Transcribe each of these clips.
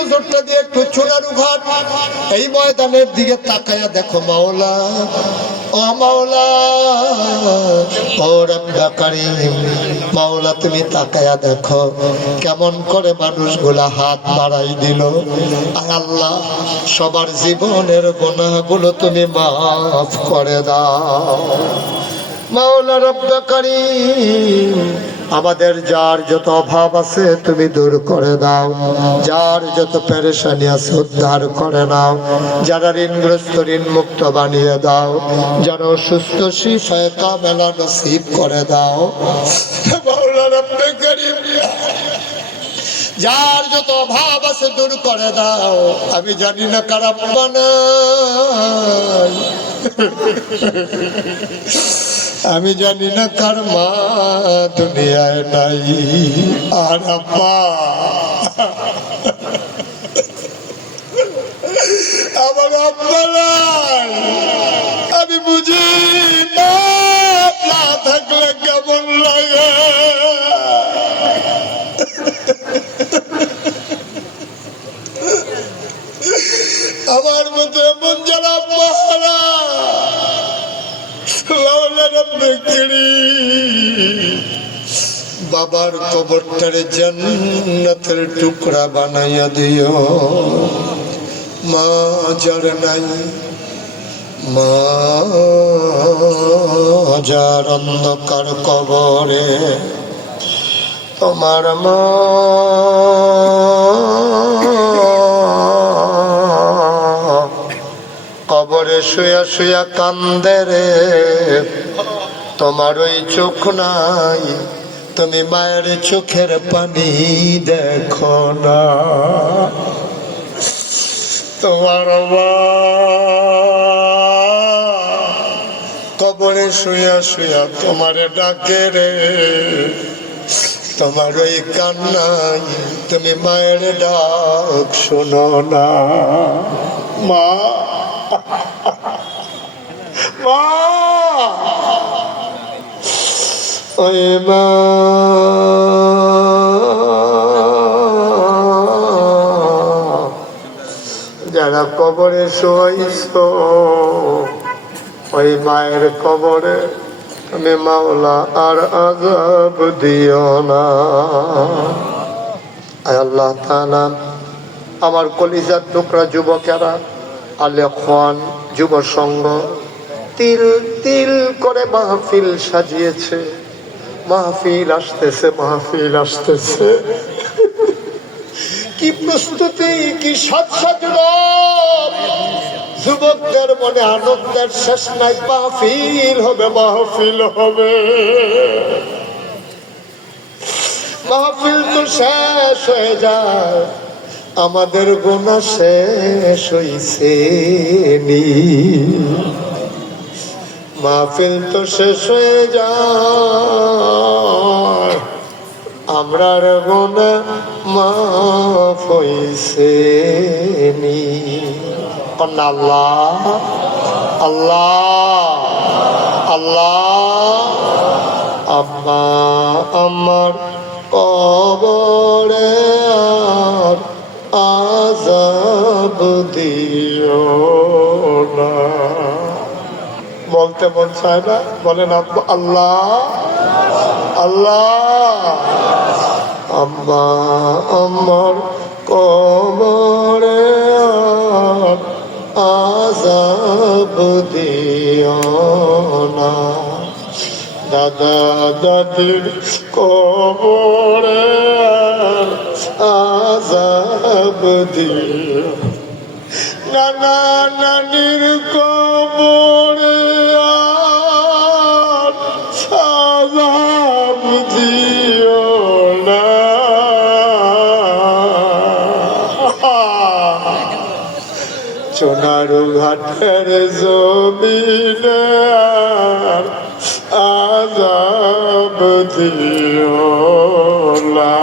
নজরটা দিয়ে একটু চুনারু ঘাট এই ময়দানের দিকে তাকায়া দেখো মাওলা, ও মাওলা, ও রব্বে কারীম, মাওলা তুমি তাকায়া দেখো কেমন করে মানুষগুলা হাত বাড়াই দিল। আয় আল্লাহ, সবার জীবনের গুনাহগুলো তুমি মাফ করে দাও মাওলা রব্বে কারীম। আমাদের যার যত অভাব আছে তুমি দূর করে দাও, যার যত পেরেশানি আছে উদ্ধার করে নাও, যারা ঋণগ্রস্ত ঋণ মুক্ত বানিয়ে দাও, যারা অসুস্থ শিফায়ে কামেলা নসিব করে দাও মাওলা রব্বে কারীম। যার যত অভাব আছে দূর করে দাও। আমি জানি না কার আব্বা নাই, আমি জানি না কার মা দুনিয়ায় নাই, আর আব্বা আমার আব্বা নাই। আমি বুঝি না থাকলে কেমন লাগে। আমার মতো এমন যারা আব্বা বাবার কবরটারে জান্নাতের টুকরা বানাইয়া দিও। মা যার নাই, মা যার অন্ধকার কবরে, তোমার মা কবরে শুয়া শুয়া কান্দে রে, তোমার ওই চোখ নাই, তুমি মায়ের চোখের পানি দেখো না। তোমার মা কবরে শুয়া শুয়া তোমারে ডাকে রে, তোমার ওই কান্নাই তুমি মায়ের ডাক শোনো না। মা, মা, ওই মা, যারা কবরে শোয়াইছ ওই মায়ের কবরে তুমি মাওলা আর আযাব দিও না। আয় আল্লাহ তাআলা, আমার কলিজার টুকরা যুবকেরা, আলে খান যুব সংঘ তিল তিল করে মাহফিল সাজিয়েছে। মাহফিল আসতেছে, মাহফিল আসতেছে। কি প্রস্তুতি, কি সাজ যুবকদের মনে আনন্দের শেষ নাই। মাহফিল হবে, মাহফিল হবে। মাহফিল তো শেষ হয়ে যায়, আমাদের গুনাহ শেষ হইছে নি। মাহফিল তো শেষ হয়ে যায়, আমরার গুনাহ মাফ হইছে নি। আল্লাহ আল্লাহ আল্লাহ। আম্মা আমার কবরে আর আযাব দিও না। বলতে মন চায় না, বলেন আল্লাহ আল্লাহ। আম্মা আমার কবরে আর আযাব দিও না। দাদা দাদির কবরে আর আযাব দিও, নানা নানির কবরে আর আযাব দিও না। সোনারু ঘাটের জমিনে আর আযাব দিও না।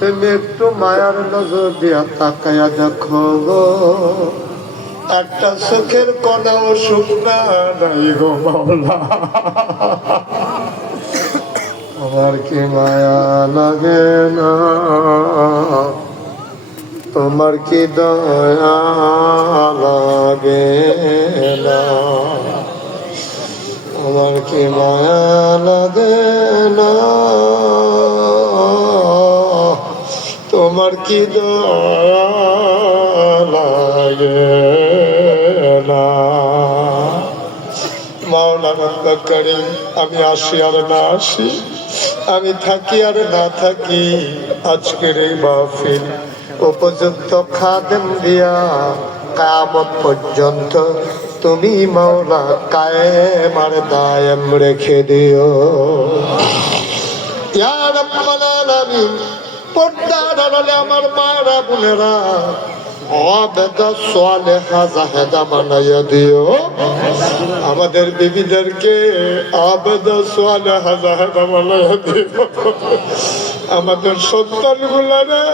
তুমি একটু মায়ার নজর দিয়া তাকায়া দেখো গো, একটা চোখের কণাও শুকনা নাই গো মাওলা। আমার কি মায়া লাগে না, তোমার কি দয়া লাগে না, আমার কি মায়া লাগে না, তোমার কি দয়া লাগে না। মাওলানা কারীম, আমি আসি আর না আসি, আমি থাকি আর না থাকি, আজকের এই মাহফিল উপযুক্ত খাদেম দিয়া কিয়ামত পর্যন্ত তুমি মাওলা কায়েম আর দায়েম রেখে দিও ইয়া রাব্বাল আলামিন। পর্দার আড়ালে আমার মায়েরা বোনেরা আবেদা সালেহা জাহেদা বানাইয়া দিও, আমাদের বিবিদেরকে আবেদা সালেহা জাহেদা বানাইয়া দিও, আমাদের সন্তানগুলারে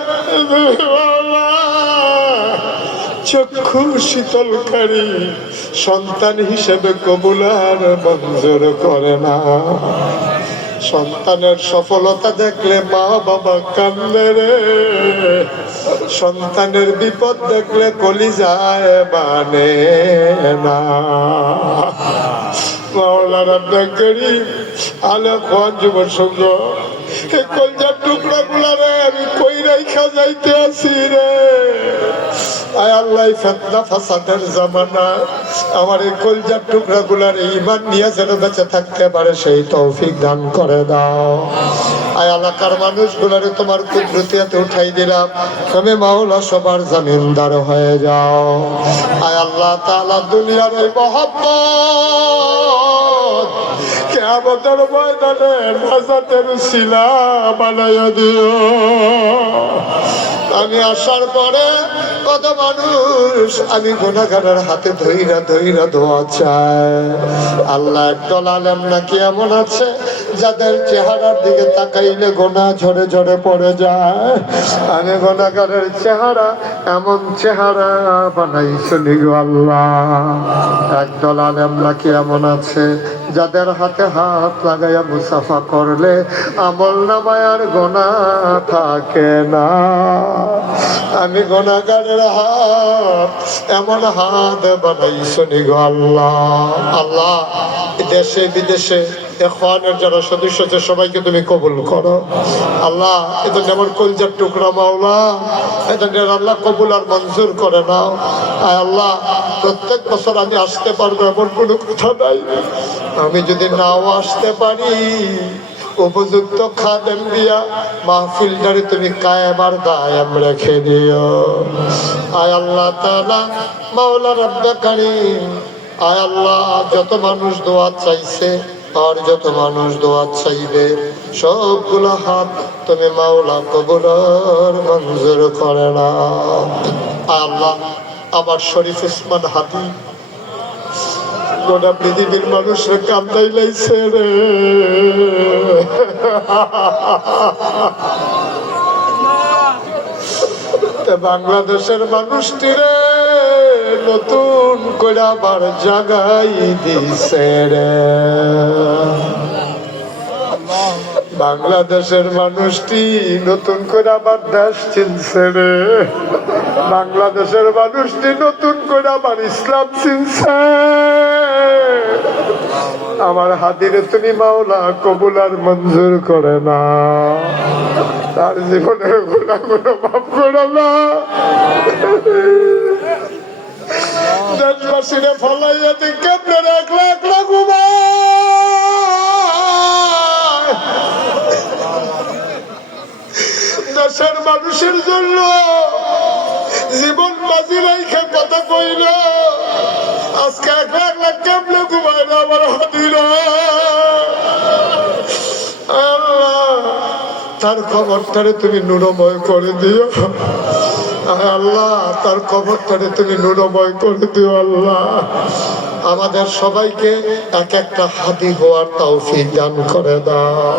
চক্ষু শীতলকারী সন্তান হিসেবে কবুল আর মঞ্জুর করে না। সন্তানের সফলতা দেখলে মা বাবা কান্দে রে, সন্তানের বিপদ দেখলে কলিজায় মানে না। মাওলানা আব্দুল করিম আলে খান যুব সংঘ এই কলজার টুকরা গুলারে আমি কই রাইখা যাইতে আছি রে। আয় আল্লাহ, ফিতনা ফাসাদের জামানা আমার এই কলজার টুকরা গুলার ঈমান নিয়ে যেন বেঁচে থাকতে পারে সেই তৌফিক দান করে দাও। আয় এলাকার মানুষগুলারে তোমার কুদরতিতে উঠাই দিলাম, তুমি মাওলা সবার জমিনদার হয়ে যাও। আয় আল্লাহ তাআলা দুনিয়ার এই মহব্বত কিয়ামতের ময়দানে নাজাতের উসিলা বানাইয়া দিও। আমি আসার পরে কত মানুষ আমি গুনাহগারের হাতে ধইরা ধইরা দোয়া চায়। আল্লাহ একদল আলেম নাকি এমন আছে যাদের চেহারার দিকে তাকাইলে গোনা ঝরে ঝরে পড়ে যায়। আমি গুনাহগারের চেহারা এমন চেহারা বানাইছনি গো আল্লাহ। একদল আলেম নাকি এমন আছে যাদের হাতে হাত লাগাইয়া মুসাফা করলে আমল নামায় আর গোনা থাকে না। আমি গুনাহগারের হাত এমন হাত বানাইছনি গো আল্লাহ। আল্লাহ, দেশে বিদেশে ইখওয়ানের যারা সদস্য আছে সবাইকে তুমি কবুল করো আল্লাহ। এটা যেমন কলজার টুকরা মাওলা, এটা আল্লাহ কবুল আর মঞ্জুর করে নাও। আয় আল্লাহ, প্রত্যেক বছর আমি আসতে পারবো এমন কোনো কথা নাই। আমি যদি নাও আসতে পারি, উপযুক্ত খাদেম দিয়া মাহফিলটারে তুমি কায়েম আর দায়েম রেখে দিও। আয় আল্লাহ তাআলা মাওলা রব্বে কারীম, আয় আল্লাহ যত মানুষ দোয়া চাইছে আর যত মানুষ দোয়া চাইবে সবগুলো হাত তুমি মাওলা কবুল আর মঞ্জুর করে না। আল্লাহ, আমার শরীফ উসমান হাদি গোটা পৃথিবীর মানুষের কান্দাই লাইছে রে। বাংলাদেশের মানুষটি রে নতুন করে আবার জাগাই দিছে রে। বাংলাদেশের মানুষটি নতুন করে আবার দেশ চিনছে রে। বাংলাদেশের মানুষটি নতুন করে আবার ইসলাম চিনছে। আমার হাদিরে তুমি মাওলা কবুল আর মঞ্জুর করে না, তার জীবনের গুনাহগুলো মাফ করো না। দেশবাসীরে ফলাইয়া দিন কেমনে একলা একলা ঘুমায়। দেশের মানুষের জন্য জীবন বাজি রাইখে কথা কইল, আজকে একলা একলা কেমনে ঘুমায় না আমার হাদিরা। আল্লাহ, তার খবরটারে তুমি নুরময় করে দিও আল্লাহ, তার কবরটারে তুমি নুরময় করে দিও আল্লাহ। আমাদের সবাইকে এক একটা হাদি হওয়ার তৌফিক দান করে দাও।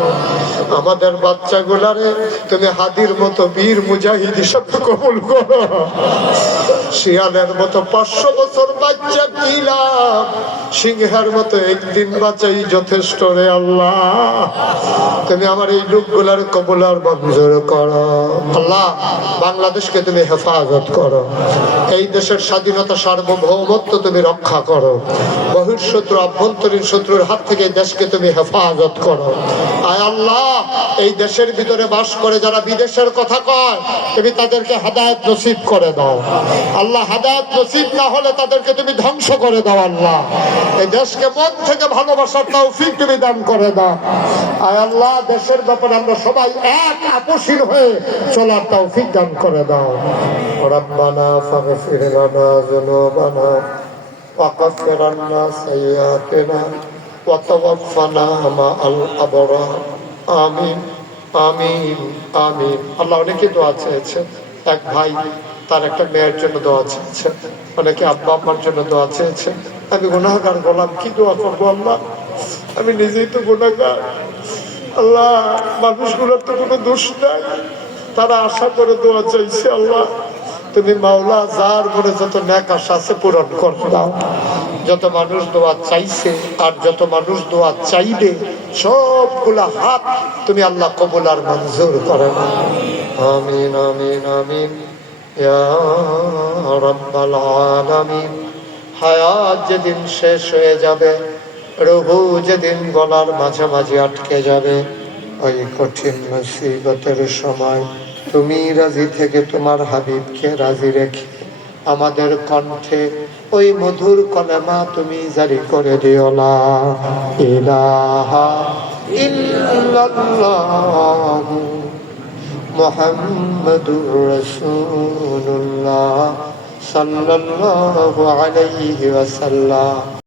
আমাদের বাচ্চাগুলারে তুমি হাদির মতো বীর মুজাহিদ হিসেবে কবুল করো। শিয়ালের মতো 500 বছর বাচ্চা কি লাভ, সিংহের মতো একদিন বাঁচাই যথেষ্ট রে আল্লাহ। তুমি আমার এই লোকগুলার কবুল আর মঞ্জুর করো আল্লাহ। বাংলাদেশকে তুমি হেফাজত করো, এই দেশের স্বাধীনতা সার্বভৌমত্ব তুমি রক্ষা করো, বহিঃশত্রু আভ্যন্তরীণ শত্রুর হাত থেকে এই দেশকে তুমি হেফাজত করো। আয় আল্লাহ, এই দেশের ভিতরে বাস করে যারা বিদেশের কথা কয়, তুমি তাদেরকে হেদায়েত নসিব করে দাও আল্লাহ। হেদায়েত নসিব না হলে তাদেরকে তুমি ধ্বংস করে দাও আল্লাহ। এই দেশকে মন থেকে ভালোবাসার তৌফিক তুমি দান করে দাও। আয় আল্লাহ, দেশের ব্যাপারে আমরা সবাই এক আপসীর হয়ে চলার তৌফিক দান করে দাও। রব্বানা ফাগফির লানা যুনুবানা ওয়াকাফির আন্না সাইয়্যাতিনা ওয়া তাওয়াফানা মাআল আবরার। আমিন আমিন আমিন। আল্লাহ, অনেকে দোয়া চেয়েছে। এক ভাই তার একটা মেয়ের জন্য দোয়া চেয়েছে, অনেকে আব্বা আম্মার জন্য দোয়া চেয়েছে। আমি গুনাহগার গোলাম, কি দোয়া করবো আল্লাহ? আমি নিজেই তো গুনাহগার আল্লাহ। মানুষগুলোর তো কোনো দোষ নাই, তারা আশা করে দোয়া চাইছে আল্লাহ। তুমি মাওলা যার মনে যত নেক আশা আছে পূরণ করে দাও। যত মানুষ দোয়া চাইছে আর যত মানুষ দোয়া চাইবে, সবগুলা হাত তুমি আল্লাহ কবুল আর মঞ্জুর করে নাও। আমিন আমিন আমিন ইয়া রাব্বাল আলামিন। হায়াত যেদিন শেষ হয়ে যাবে, রুহু যেদিন গলার মাঝামাঝি আটকে যাবে, ওই কঠিন মুসিবতের সময় তুমি রাজি থেকে তোমার হাবিবকে রাজি রেখে আমাদের কণ্ঠে ওই মধুর কলেমা তুমি জারি করে দিও, লা ইলাহা ইল্লাল্লাহু মুহাম্মাদুর রাসূলুল্লাহ সাল্লাল্লাহু আলাইহি ওয়াসাল্লাম।